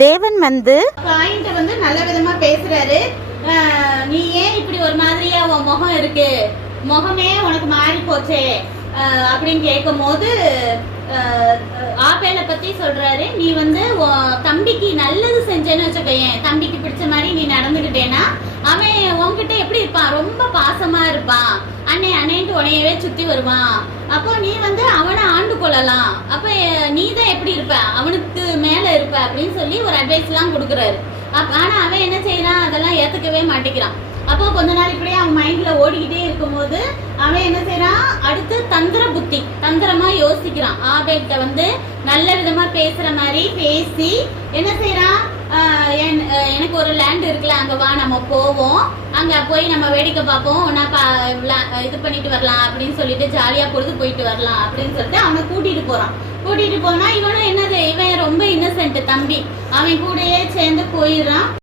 தேவன் வந்து பாயிண்ட் வந்து நல்ல விதமா பேசுறாரு. நீ ஏன் இப்படி ஒரு மாதிரியா உன் முகம் இருக்கு, முகமே உனக்கு மாறி போச்சே அப்படின்னு கேட்கும் போது ஆபேலை பத்தி சொல்றாரு. நீ வந்து தம்பிக்கு நல்லது செஞ்சேன்னு வச்சுக்கோயேன், தம்பிக்கு பிடிச்ச மாதிரி நீ நடந்துகிட்டேன்னா அவன் உன்கிட்ட எப்படி இருப்பான், ரொம்ப பாசமா இருப்பான், அண்ணே அண்ணேன்ட்டு உனையவே சுத்தி வருவான். அப்போ நீ வந்து அவனை ஆண்டு கொள்ளலாம், அப்ப நீ தான் எப்படி இருப்ப, அவனுக்கு மேல இருப்ப அப்படின்னு சொல்லி ஒரு அட்வைஸ் எல்லாம் கொடுக்குறாரு. ஆனா அவன் என்ன செய்யறான், அதெல்லாம் ஏத்துக்கவே மாட்டேங்கிறான். அப்போ கொஞ்ச நாள் இப்படியே அவன் மைண்ட்ல ஓடிக்கிட்டே இருக்கும்போது அவன் என்ன செய்யறான், அடுத்து தந்திர புத்தி, தந்திரமா யோசிக்கிறான். ஆபேல்கிட்ட வந்து நல்ல விதமா பேசுற மாதிரி பேசி என்ன செய்யறான், எனக்கு ஒரு லேண்ட் இருக்குல்ல, அங்க வா நம்ம போவோம், அங்க போய் நம்ம வேடிக்கை பார்ப்போம், இது பண்ணிட்டு வரலாம் அப்படின்னு சொல்லிட்டு ஜாலியா பொழுது போயிட்டு வரலாம் அப்படின்னு சொல்லிட்டு அவனை கூட்டிட்டு போறான். கூட்டிட்டு போனா இவனும் என்னது, இவன் ரொம்ப இன்னசென்ட் தம்பி, அவன் கூடயே சேர்ந்து போயிடுறான்.